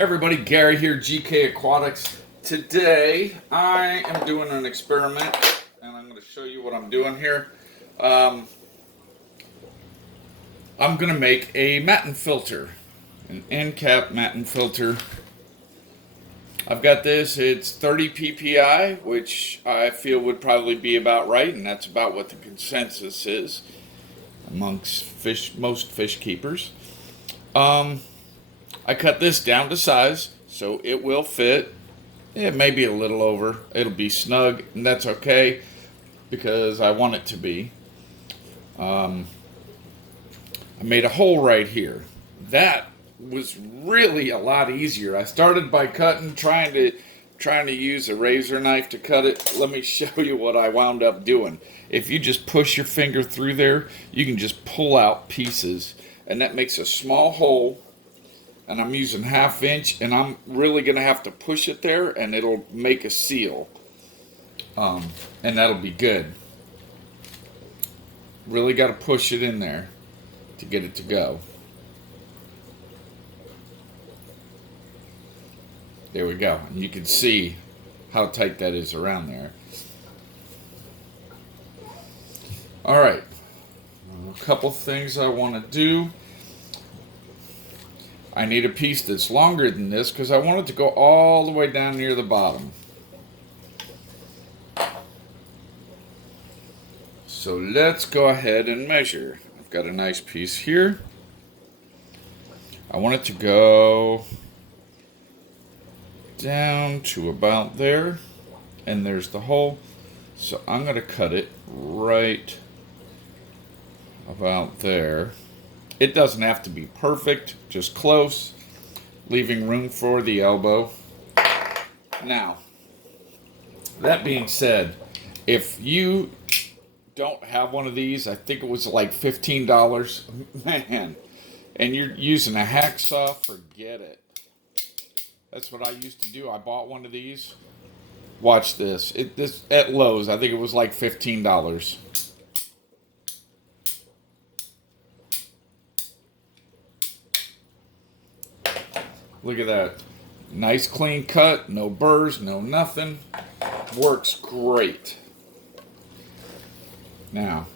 Everybody, Gary here, GK Aquatics. Today I am doing an experiment and I'm going to show you what I'm doing here. I'm going to make a matten filter, an end cap matten filter. I've got this, it's 30 ppi, which I feel would probably be about right, and that's about what the consensus is amongst most fish keepers. I cut this down to size, so it will fit. It may be a little over. It'll be snug, and that's okay, because I want it to be. I made a hole right here. That was really a lot easier. I started by cutting, trying to use a razor knife to cut it. Let me show you what I wound up doing. If you just push your finger through there, you can just pull out pieces, and that makes a small hole. And I'm using 1/2 inch, and I'm really going to have to push it there, and it'll make a seal. And that'll be good. Really got to push it in there to get it to go. There we go. And you can see how tight that is around there. Alright. A couple things I want to do. I need a piece that's longer than this because I want it to go all the way down near the bottom. So let's go ahead and measure. I've got a nice piece here. I want it to go down to about there, and there's the hole. So I'm going to cut it right about there. It doesn't have to be perfect, just close, leaving room for the elbow. Now, that being said, if you don't have one of these, I think it was like $15, man, and you're using a hacksaw, forget it. That's what I used to do. I bought one of these. Watch this. This at Lowe's, I think it was like $15. Look at that. Nice clean cut, no burrs, no nothing. Works great. Now,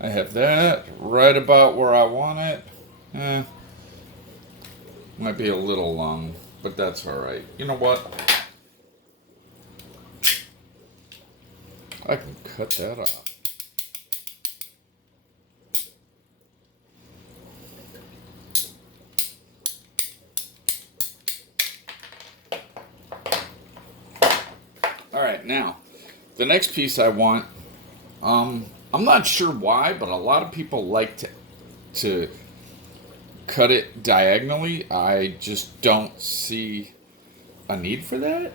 I have that right about where I want it. Might be a little long, but that's alright. You know what? I can cut that off. Alright, now, the next piece I want, I'm not sure why, but a lot of people like to cut it diagonally. I just don't see a need for that.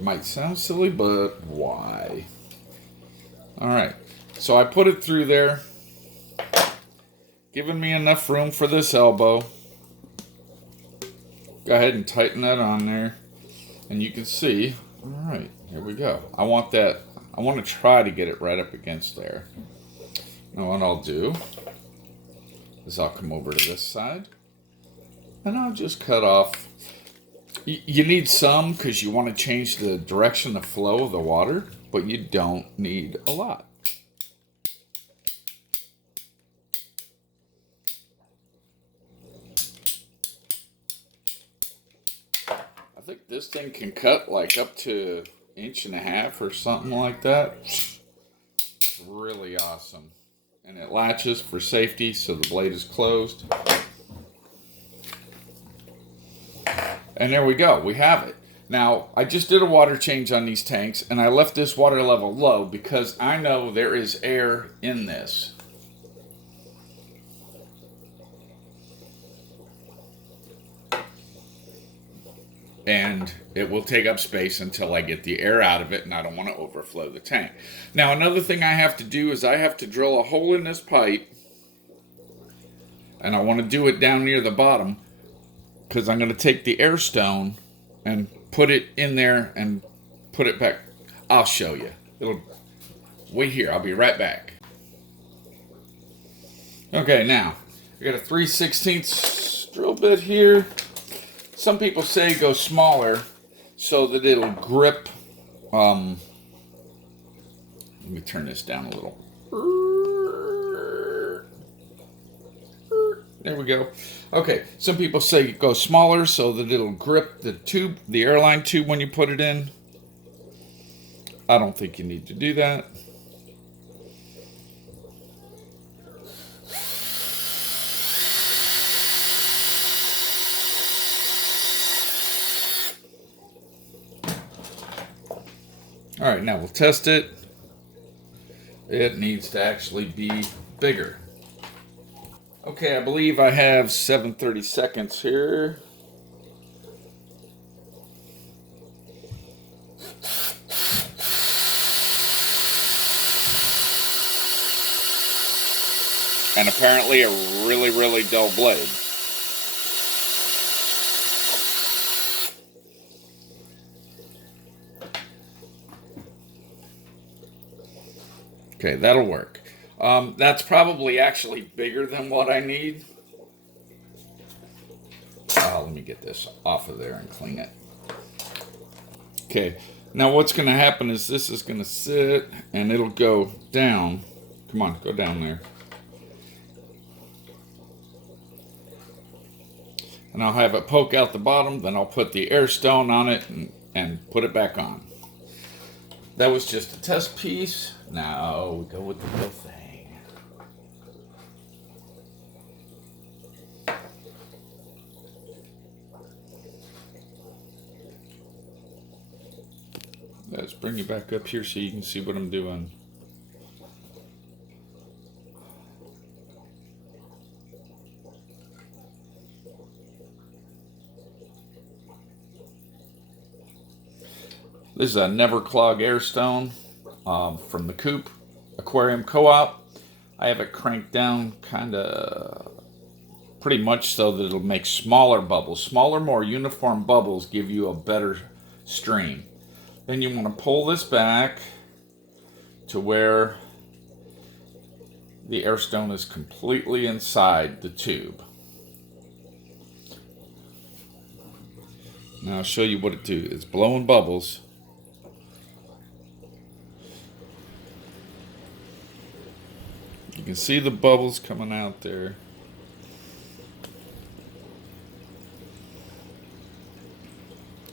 Might sound silly, but why? Alright, so I put it through there, giving me enough room for this elbow. Go ahead and tighten that on there. And you can see, alright, here we go. I want to try to get it right up against there. Now what I'll do is I'll come over to this side, and I'll just cut off. You need some because you want to change the direction, the flow of the water, but you don't need a lot. I think this thing can cut like up to 1.5 inches or something like that. It's really awesome. And it latches for safety so the blade is closed. And there we go, we have it. Now, I just did a water change on these tanks, and I left this water level low because I know there is air in this. And it will take up space until I get the air out of it, and I don't want to overflow the tank. Now, another thing I have to do is I have to drill a hole in this pipe, and I want to do it down near the bottom, because I'm going to take the air stone and put it in there and put it back. I'll show you. Wait here, I'll be right back. Okay, now, I got a 3/16 bit here. Some people say go smaller so that it'll grip. Let me turn this down a little. There we go. Okay, some people say go smaller so that it'll grip the tube, the airline tube, when you put it in. I don't think you need to do that. All right, now we'll test it. It needs to actually be bigger. Okay, I believe I have 7:30 seconds here. And apparently a really, really dull blade. Okay, that'll work. That's probably actually bigger than what I need. Let me get this off of there and clean it. Okay, now what's going to happen is this is going to sit and it'll go down. Come on, go down there. And I'll have it poke out the bottom, then I'll put the air stone on it and put it back on. That was just a test piece. Now we go with the real thing. Let's bring you back up here so you can see what I'm doing. This is a Never Clog air stone from the Coop Aquarium Co-op. I have it cranked down kind of pretty much so that it'll make smaller bubbles. Smaller, more uniform bubbles give you a better stream. Then you want to pull this back to where the air stone is completely inside the tube. Now I'll show you what it do. It's blowing bubbles. You can see the bubbles coming out there.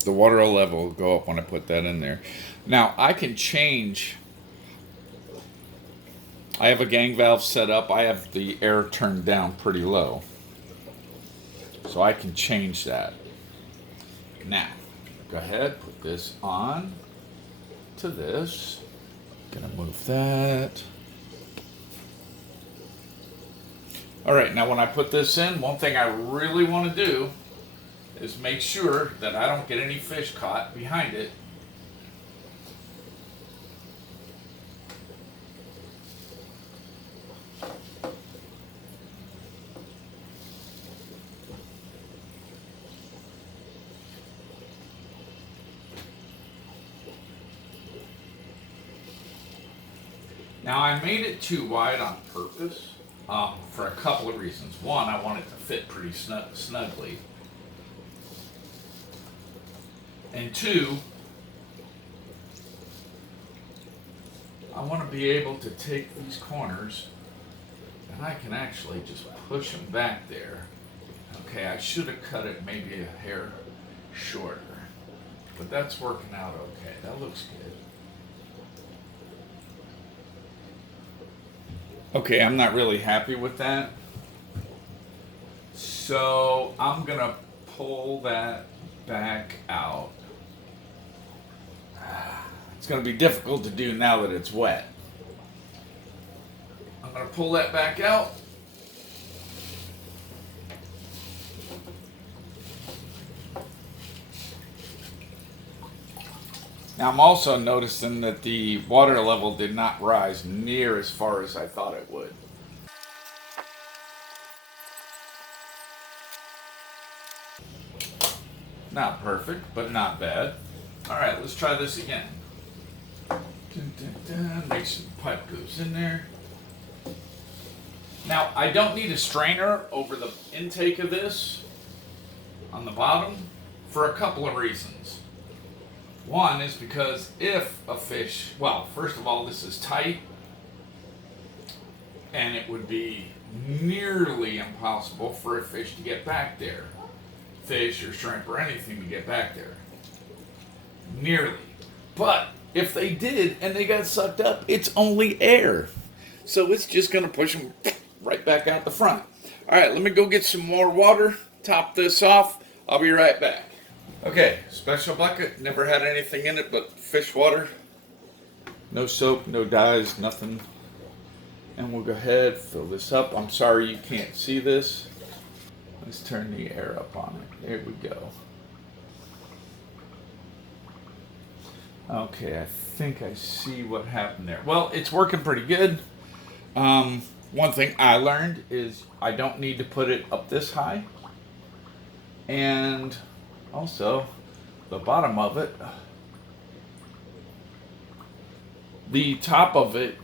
The water level will go up when I put that in there. Now I can change. I have a gang valve set up. I have the air turned down pretty low. So I can change that. Now, go ahead, put this on to this. Gonna move that. All right, now when I put this in, one thing I really want to do is make sure that I don't get any fish caught behind it. Now I made it too wide on purpose for a couple of reasons. One, I want it to fit pretty snugly. And two, I want to be able to take these corners and I can actually just push them back there. Okay, I should have cut it maybe a hair shorter, but that's working out okay. That looks good. Okay, I'm not really happy with that. So I'm gonna pull that back out. It's going to be difficult to do now that it's wet. I'm going to pull that back out. Now I'm also noticing that the water level did not rise near as far as I thought it would. Not perfect, but not bad. All right, let's try this again. Make sure the pipe goes in there. Now, I don't need a strainer over the intake of this. on the bottom for a couple of reasons. One is because if a fish, well, first of all, this is tight, and it would be nearly impossible for a fish to get back there. Fish or shrimp or anything to get back there. Nearly. But if they did and they got sucked up, it's only air. So it's just going to push them right back out the front. All right, let me go get some more water, top this off. I'll be right back. Okay, special bucket. Never had anything in it but fish water. No soap, no dyes, nothing. And we'll go ahead, fill this up. I'm sorry you can't see this. Let's turn the air up on it. There we go. Okay, I think I see what happened there. Well, it's working pretty good. One thing I learned is I don't need to put it up this high. And also, the bottom of it, the top of it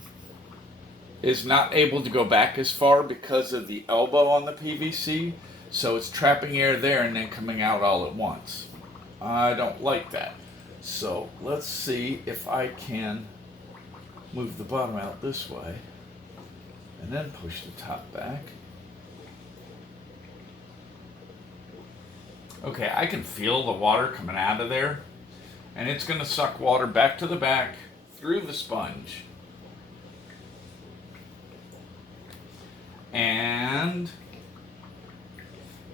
is not able to go back as far because of the elbow on the PVC. So it's trapping air there and then coming out all at once. I don't like that. So let's see if I can move the bottom out this way and then push the top back. Okay, I can feel the water coming out of there, and it's going to suck water back to the back through the sponge. And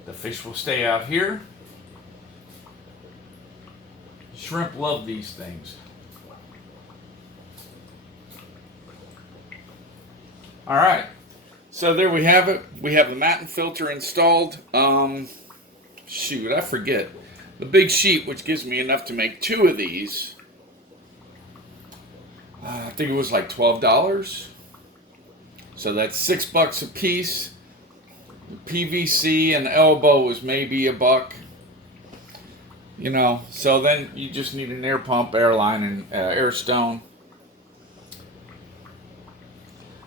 the fish will stay out here. Shrimp love these things. All right, so there we have it. We have the matten filter installed. Shoot, I forget. The big sheet, which gives me enough to make 2 of these. I think it was like $12. So that's $6 a piece. The PVC and elbow is maybe $1. You know, so then you just need an air pump, air line, and air stone.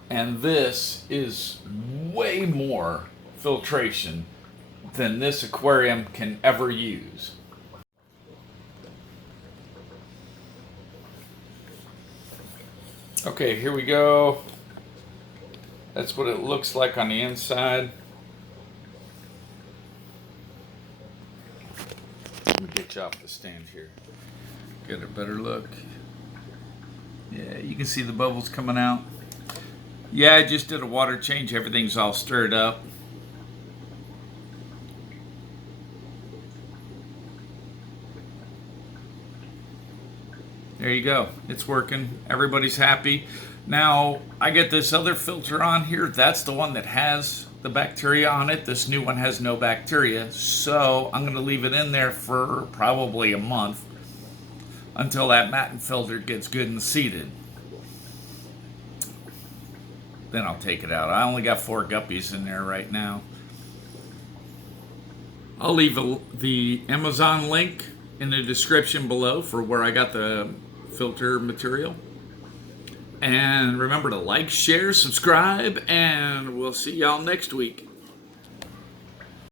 And this is way more filtration than this aquarium can ever use. Okay, here we go. That's what it looks like on the inside. Let me get you off the stand here. Get a better look. Yeah, you can see the bubbles coming out. Yeah, I just did a water change. Everything's all stirred up. There you go. It's working. Everybody's happy. Now, I get this other filter on here. That's the one that has the bacteria on it. This new one has no bacteria. So I'm going to leave it in there for probably a month until that matten filter gets good and seated. Then I'll take it out. I only got 4 guppies in there right now. I'll leave the Amazon link in the description below for where I got the filter material. And remember to like, share, subscribe, and we'll see y'all next week.